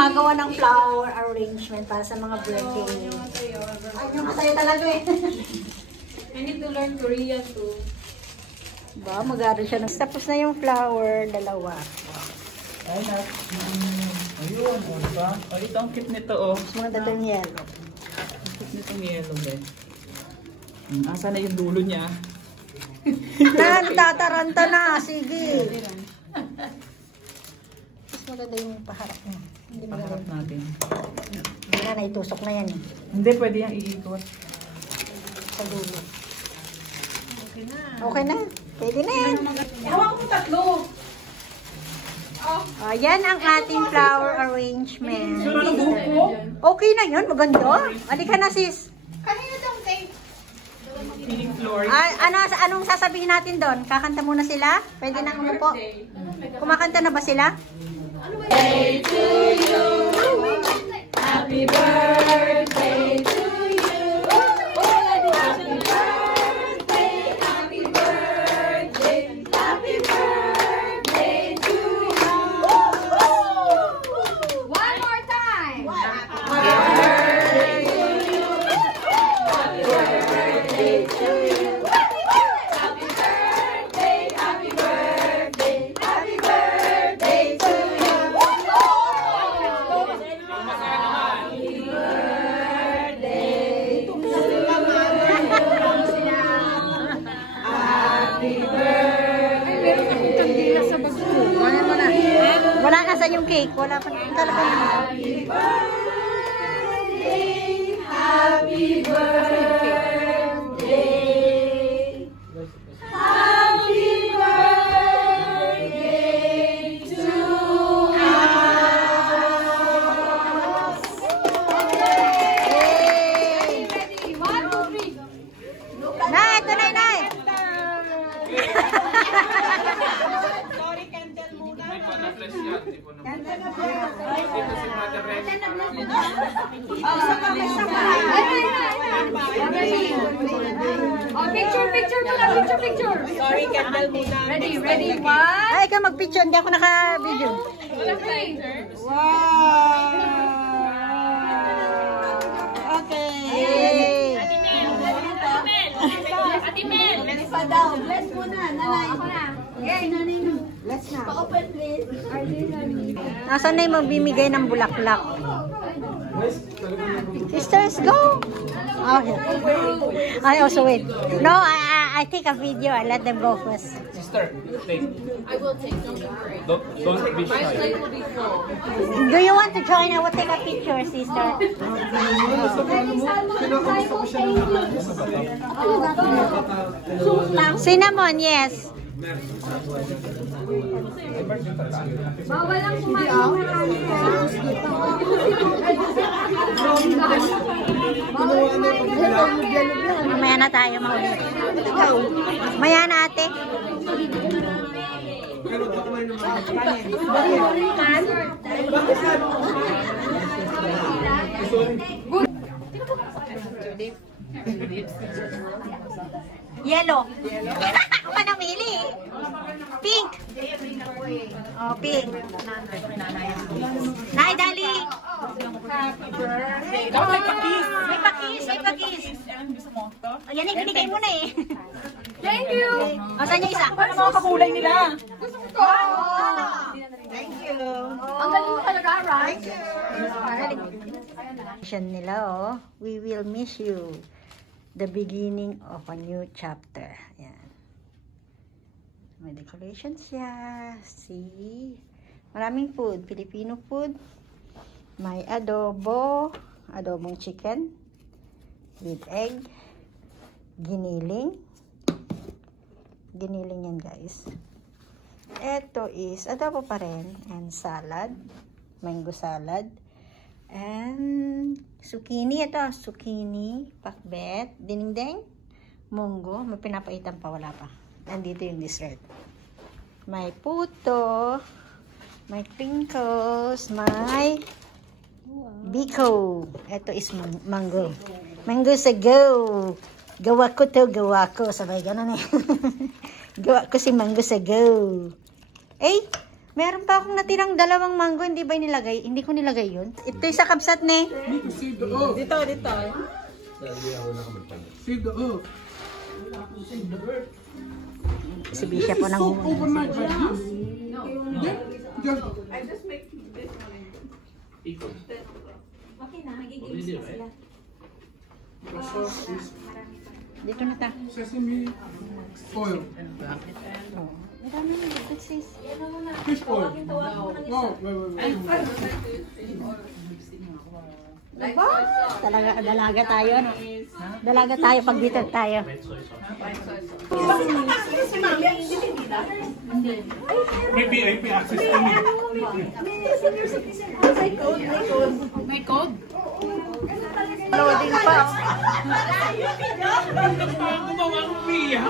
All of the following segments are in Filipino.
gumagawa ng flower arrangement para sa mga birthday. Ay, yung masaya talaga eh. I need to learn Korean too. Ba, mag-aaral siya. Tapos na yung flower, dalawa. Ay, ayun, diba? Ay, ito ang cute nito, oh. Mas mga datong yellow. Ang cute nitong yellow, Ben. Asa na yung dulo niya? Tataranta na, sige. Mas maganda yung paharap niya. Hindi maganda. Paharap natin. Hindi na, naitusok na yan eh. Hindi, pwede yung iikot. Sa dulo. Okay na. Okay na. Pwede na yan. Ewan ko tatlo. Yan ang ating flower arrangement. Sure na buko? Okay na yun, maganda. Halika na sis. Kanina daw tape. Pink floor. Anong sasabihin natin doon? Kakanta muna sila? Pwede na umupo. Kumakanta na ba sila? Birthday to you. Happy birthday to you. Happy birthday, happy birthday, happy birthday to you. One more time. Happy birthday to you. Happy birthday to you. Happy birthday, happy birthday, happy birthday to you. Wala na sa yung cake. Wala pa talaga. Happy birthday, happy birthday, happy birthday to us. Ready? 1, 2, 3. Nay, ito na, Nay. Picture muna, picture. Sorry, candle muna. Ready, 1. Ay, ikaw mag-picture. Hindi ako naka-video. Wow! Okay. Ate Mel! Pa daw. Bless muna, nanay. Okay, nanay no. Bless na. Pa-open please. Nasaan na yung magbimigay ng bulaklak? Sisters, go! Oh, here. I also wait. No, I take a video. I let them go first. Sister, take. I will take, don't worry. Don't be My shy. slate will be full. Do you want to join? I will take a picture, sister. Cinnamon, yes. Bawal ang kumain. Maya na tayo maulit. Maya na ate. Yellow. Ako pa namili. Pink. Oh, pink. Nay, dali. Dapat may pakis. May pakis, may pakis. Yan yung binigay mo na eh. Thank you! Asan yung isa? Ano mga kakulay nila? Thank you. Ang galing mo talaga, right? Nila, oh. We will miss you. The beginning of a new chapter. Yan. May decoration siya. See? Maraming food. Filipino food. May adobo. Adobong chicken. With egg. Giniling. Giniling yan, guys. Ito is adobo pa rin. And salad. Mango salad. And zucchini. Ito, zucchini. Pakbet. Dinding. Munggo. May pinapaitan pa. Wala pa. Nandito yung dessert. May puto. May crinkles. May biko. Ito is mango. Mango sa go. Gawa ko to, gawa ko. Sabay ganun eh. Gawa ko si mango sa go. Eh, Meron pa akong natirang dalawang mango, hindi ba nilagay? Hindi ko nilagay yun. Ito yung sa kabsat, ne. Dito. Save the earth. Si Bisha po nang Overnight like this? Just Okay na, magiging sila. dito na ta. sesame oil. Marami na dito, sis. Fish oil. Oh, wait. Dalaga tayo, no? Dalaga tayo pag dito tayo. May VIP access to me. May code? Loading pa. Gumawa ng Mia.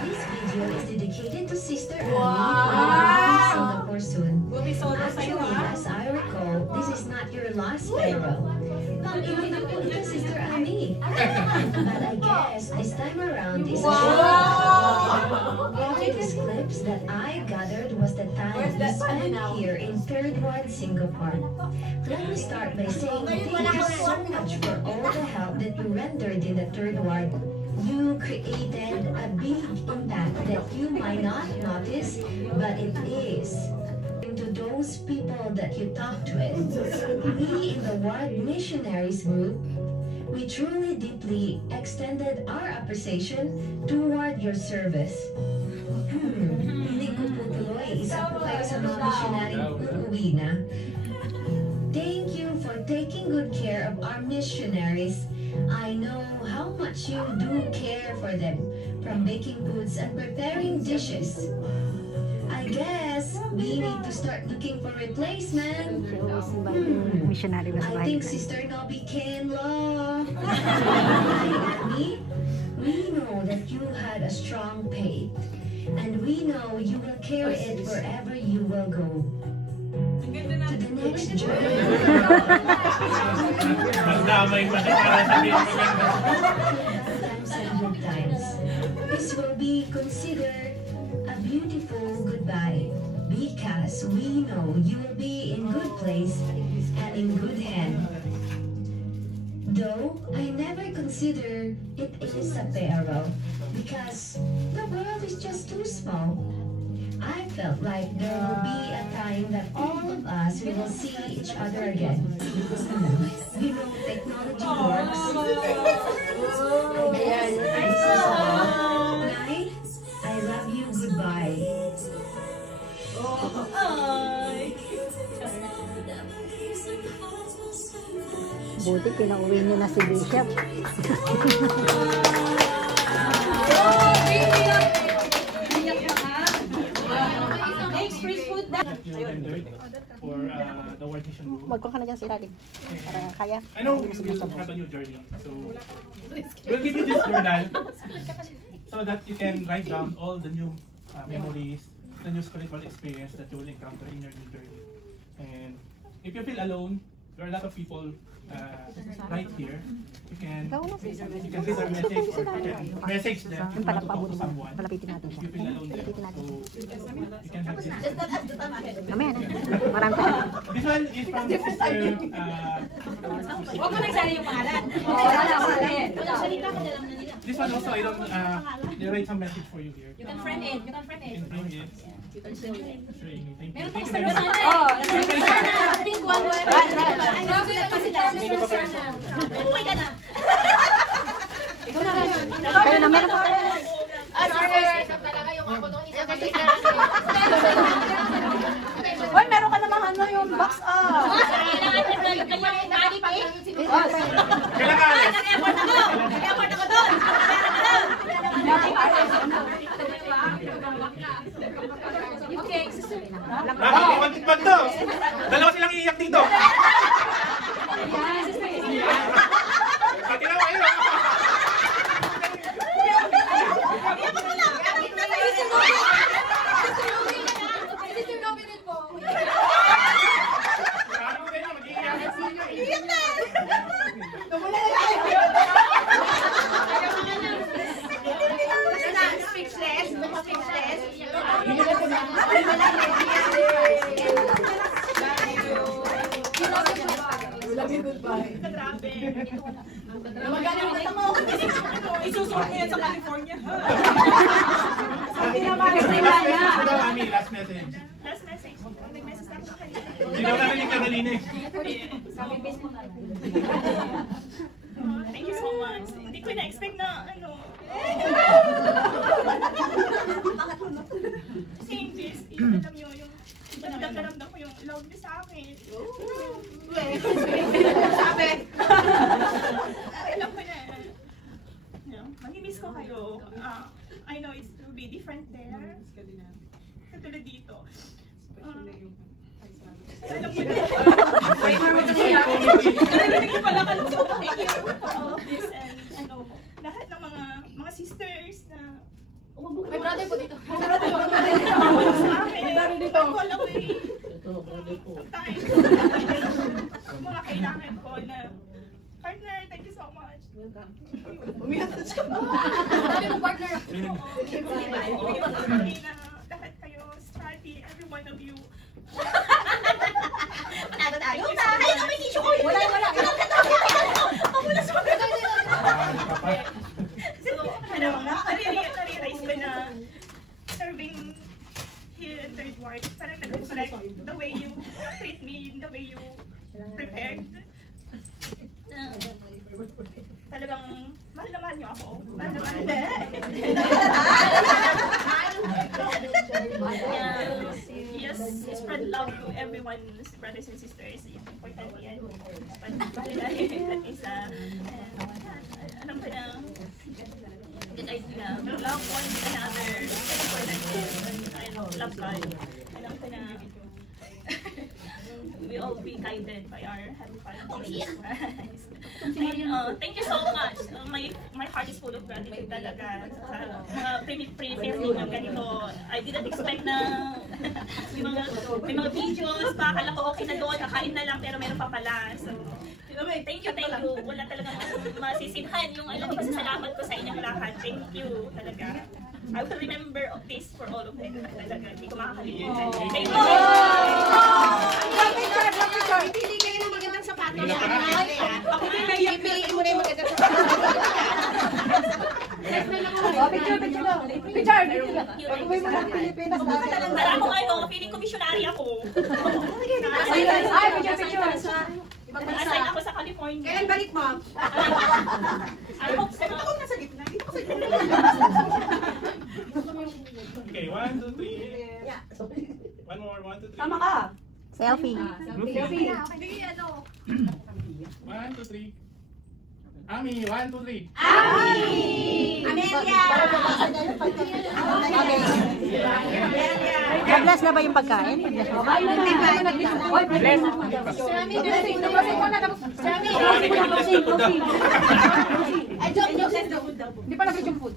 This video is dedicated to Sister Annie, who will be in Singapore soon. Actually, as I recall, this is not your last payroll. Hindi na po ito, Sister Annie. But I guess this time around is a all these clips that I gathered was the time you spent here in Third Ward, Singapore. Let me start by saying thank you so much for all the help that you rendered in the Third Ward. You created a big impact that you might not notice, but it is. To those people that you talked with, we in the Ward Missionaries Group, we truly deeply extended our appreciation toward your service. Hindi ko po tuloy, isa po kayo sa mga missionaryong uuwi na. Thank you for taking good care of our missionaries. I know how much you do care for them, from baking foods and preparing dishes. I guess we need to start looking for replacement. Missionary ba sa I bahay? think Sister Nobby can law. Annie, we know that you had a strong faith, and we know you will carry it wherever you will go. To the next journey. Magdamay pa siya para sabihin maganda. Times and good times. This will be considered a beautiful goodbye, because we know you will be in good place and in good hand. Though I never consider it is a peril, because the world is just too small. I felt like there will be a time that all of us will see each other again. You know, technology works. Night, I love you, goodbye. Buti pinauwi niyo na si Bishop. For the Ward Mission Group. Magkuha ka na dyan si Rading. Para kaya. I know you have a new journey, so we'll give you this journal so that you can write down all the new memories, the new spiritual experience that you will encounter in your new journey. And if you feel alone, there are a lot of people right here. You can read our message or you can message them if you want to talk to someone. Palapitin natin If siya. you feel alone there, so you can have this. Mamaya na. Marami pa. This one is from the sister. Huwag mo nagsali yung pangalan. This one also, I don't. They write some message for you here. You can friend it. You can friend it. You can bring it. Sure, thank you. Meron Thank pa you sa very much. Rosana. Pink one. Ay, Rosana pa sila. Rosana. Uy ka na. Kayo na, meron pa. Talaga yung ako doon. Hoy, meron ka namang ano yung box up. Kailangan. Nag-effort ako doon. Okay, sister. Nakakapagpag pag to. Dalawa silang iiyak dito. Pati na kayo. Sister Nobby din po. Ano kayo, mag-iiyak. Grabe. Isusuot mo yan sa California. Sabi naman, sila niya. Ami, last message. Last message. Nag-message na ako kanina. Hindi daw namin yung kanina eh. Thank you so much. Hindi ko na-expect na ano. Changes. Alam nyo yung naramdam ko yung love niyo sa akin. Sabi. Alam ko na. Mamimiss ko kayo. I know it will be different there. Katulad dito. Alam ko na. Narinig ko pala kalusok. Thank you for all of this and ano, lahat ng mga sisters na May brother po dito. sa akin. Call away. Time. Mga kailangan ko na partner, thank you so much. Sabi mo partner. Lahat kayo, Straty, every one of you. So, nare-realize ko na serving here in Third Ward, parang nag-reflect the way you treat me, the way you prepared. Talagang mahal na mahal niyo ako. Mahal na mahal. Yes, spread love to everyone's brothers and sisters. Yung important yan. Spread isa. Alam ko na that I love one another. I love God. Alam ko na we all be guided by our Heavenly Father. Thank you so much. My heart is full of gratitude talaga. Prepare ninyo ganito. I didn't expect na may mga videos pa. Akala ko okay na doon. Kakain na lang pero meron pa pala. So, thank you. Wala talagang masisinhan yung pasasalamat ko sa inyong lahat. Thank you talaga. I will remember of this for all of them. Talaga, hindi ko makakalimutan. Thank you! Pili kayo ng magandang sapatos. Piliin mo na yung magandang sapatos. Picture daw. Picture. Pag-uwi mo ng Pilipinas. Tara mo ano, feeling ko missionary ako. Ay, picture. Assign ako sa California. Kailan balik mo? I hope so. Okay, 1, 2, 3. One more, 1, 2, 3. Tama ka. Selfie. Selfie. 1, 2, 3. Ami, 1, 2, 3. Amelia! Nag-bless na ba yung pagkain? Nag-bless na ba? Ay, joke. Hindi pa nag-joke food.